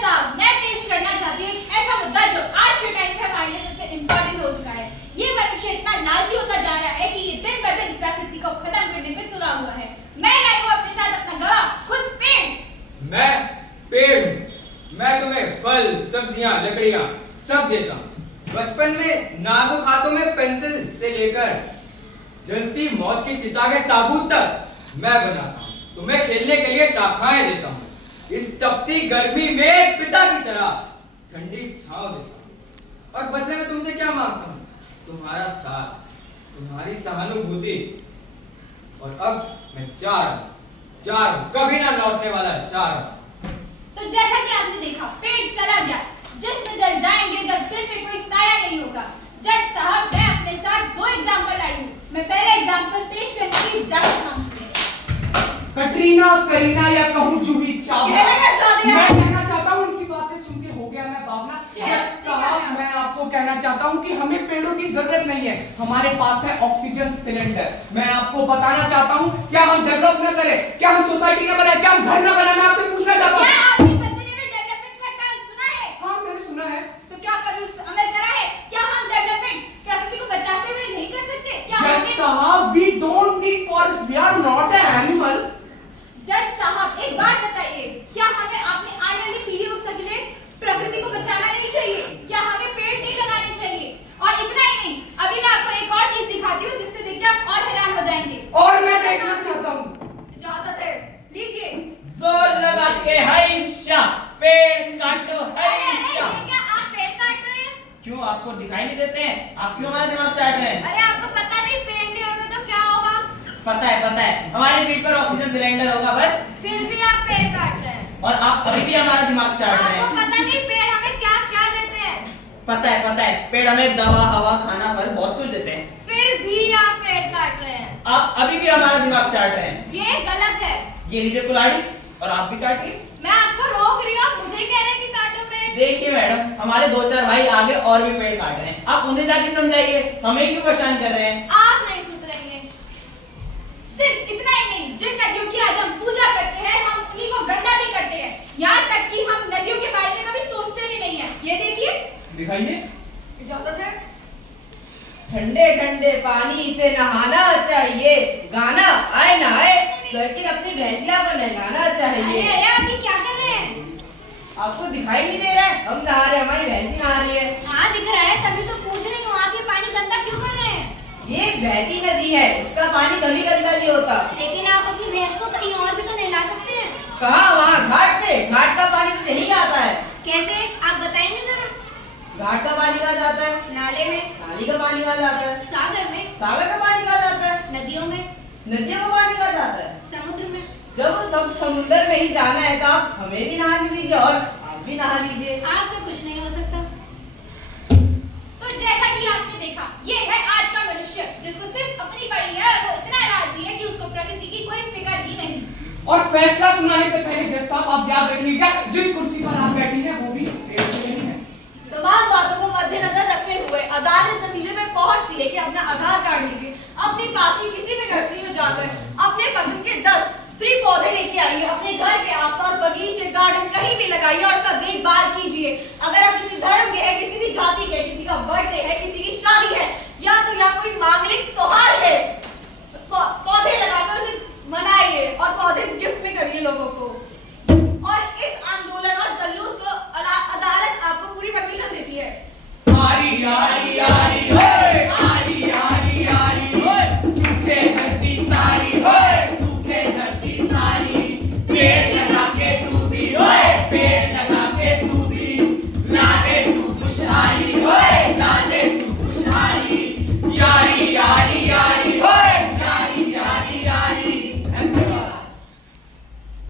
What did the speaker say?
साहब, मैं पेश करना चाहती हूँ एक ऐसा मुद्दा जो आज के टाइम पे हमारे लिए सबसे इम्पोर्टेंट हो चुका है। ये मनुष्य इतना लालची होता जा रहा है कि ये दिन ब दिन प्रकृति को खत्म करने में तुला हुआ है। मैं लाई हूँ अपने साथ अपना गवाह, खुद पेड़। मैं पेड़ हूँ। मैं तुम्हें फल, सब्जियां, लकड़ियां सब देता हूँ। बचपन में नाजुक हाथों में पेंसिल से लेकर जलती मौत की चिता के ताबूत तक मैं बनाता हूँ। तुम्हें खेलने के लिए शाखाएं देता हूँ। इस तपती गर्मी में पिता की तरह ठंडी छांव देता हूँ। और बदले में तुमसे क्या मांगता हूँ? तुम्हारा साथ, तुम्हारी सहानुभूति। और अब मैं जा रहा हूँ, कभी ना लौटने वाला जा रहा हूँ। तो जैसा कि आपने देखा, पेड़ चला गया, जिसमें जल जाएंगे जब सिर पे कोई साया नहीं होगा। जज साहब, मैं अपने साथ दो एग्जाम्पल आई हूँ। मैं पहला एग्जाम्पल पेश करने की इजाजत मांगती हूँ। कटरीना, करीना या कहूँ जूही चावला, मैं कहना चाहता हूँ उनकी बातें सुन के हो गया मैं बावला। जज साहब, मैं आपको कहना चाहता हूँ कि हमें पेड़ों की जरूरत नहीं है, हमारे पास है ऑक्सीजन सिलेंडर। मैं आपको बताना चाहता हूँ, क्या हम डेवलप न करें, क्या हम सोसाइटी न बनाए, क्या हम घर न बनाए? मैं आपसे पूछना चाहता हूँ, क्या आपने सस्टेनेबल डेवलपमेंट का टर्म सुना है? हाँ, मैंने सुना है। तो क्या कभी उस पर अमल करा है? क्या हम डेवलपमेंट प्रकृति को बचाते हुए नहीं कर सकते? क्या जज साहब, we don't need forests, we are not an animal. जज साहब, एक बात बताइए, क्या हमें अपनी आने वाली पीढ़ियों के लिए प्रकृति को बचाना नहीं चाहिए? क्या हमें पेड़ नहीं लगाने चाहिए? और इतना ही नहीं, अभी मैं आपको एक और चीज दिखाती हूँ जिससे देख के आप और हैरान हो जाएंगे। और मैं देखना चाहता हूँ। इजाजत है, लीजिए। जोर लगा के हैशा, पेड़ काटो हैशा। ये क्या आप पेड़ काट रहे हैं? क्यों, आपको दिखाई नहीं देते हैं? आप क्यों हमारा दिमाग चाट रहे हैं? अरे आपको पता नहीं पेड़ नहीं होगा तो क्या होगा? पता है, हमारे पीठ पर ऑक्सीजन सिलेंडर होगा बस। फिर भी आप पेड़ काट रहे हैं। और आप अभी भी हमारा दिमाग चाट रहे आपको हैं। पता नहीं पेड़ हमें क्या क्या देते हैं? पता है, पेड़ हमें दवा, हवा, खाना, फल बहुत कुछ देते हैं। फिर भी आप पेड़ काट रहे हैं। आप अभी भी हमारा दिमाग चाट रहे हैं। ये गलत है। ये लीजिए कुल्हाड़ी, और आप भी काटिए। मैं आपको रोक रही हूँ, आप मुझे ही कह रहे हैं कि काटो पेड़। देखिए मैडम, हमारे दो चार भाई आगे और भी पेड़ काट रहे हैं, आप उन्हें जाके समझाइए, हमें क्यों परेशान कर रहे हैं? आप नहीं सुधरेंगे। सिर्फ इतना ही नहीं, जिन नदियों की आज हम पूजा करते हैं, हम उन्हीं को गंदा भी करते हैं। यहाँ तक कि हम नदियों के बारे में कभी सोचते भी नहीं है। ये देखिए। दिखाइए। इजाजत है। ठंडे ठंडे पानी से नहाना चाहिए, गाना आए ना आए लेकिन अपनी भैंसिया को नहलाना चाहिए। अरे अभी क्या कर रहे हैं? आपको दिखाई नहीं दे रहा है? हम नहा रहे हैं, हमारी भैंसी नहा रही है। हाँ दिख रहा है, तभी तो पूछ रही हूँ, आप ये पानी गंदा क्यों कर रहे हैं? ये बहती नदी है, इसका पानी कभी गंदा नहीं होता। लेकिन आप अपनी भैंस को कहीं और भी तो नहला सकते हैं। कहाँ? वहाँ घाट पे। घाट का पानी तो यही आता है। कैसे, आप बताएंगे जरा? घाट का पानी कहाँ जाता है? नाले में, नाली का पानी कहाँ जाता है? सागर में, सागर का पानी कहाँ जाता है? नदियों में, नदियों का पानी कहाँ जाता है? समुद्र में। जब वो सब समुद्र में ही जाना है तो आप हमें भी नहाने दीजिए और आप भी नहा लीजिए। आपका कुछ नहीं हो सकता। तो जैसा कि आपने देखा, ये है आज का मनुष्य जिसको सिर्फ अपनी पड़ी है और वो इतना लालची है कि उसको प्रकृति की कोई फिक्र ही नहीं। और फैसला सुनाने से पहले जज साहब, आप याद रखिएगा, जिस कुर्सी पर आप बैठी हैं वो भी पेड़ से नहीं है। तमाम बातों को मद्देनजर रखते हुए अदालत नतीजे में पहुंचती है कि अपना आधार कार्ड लीजिए, अपनी पास की किसी भी नर्सरी में जाकर अपने पसंद के 10 फ्री पौधे लेके आइए, अपने घर के आसपास बगीचे, गार्डन कहीं भी लगाइए और उसका देखभाल कीजिए। अगर आप किसी धर्म के हैं, किसी भी जाति के, किसी का बर्थडे है, किसी की शादी है, या कोई मांगलिक त्योहार है, पौधे लगाकर उसे मनाइए और पौधे गिफ्ट में करिए लोगों को।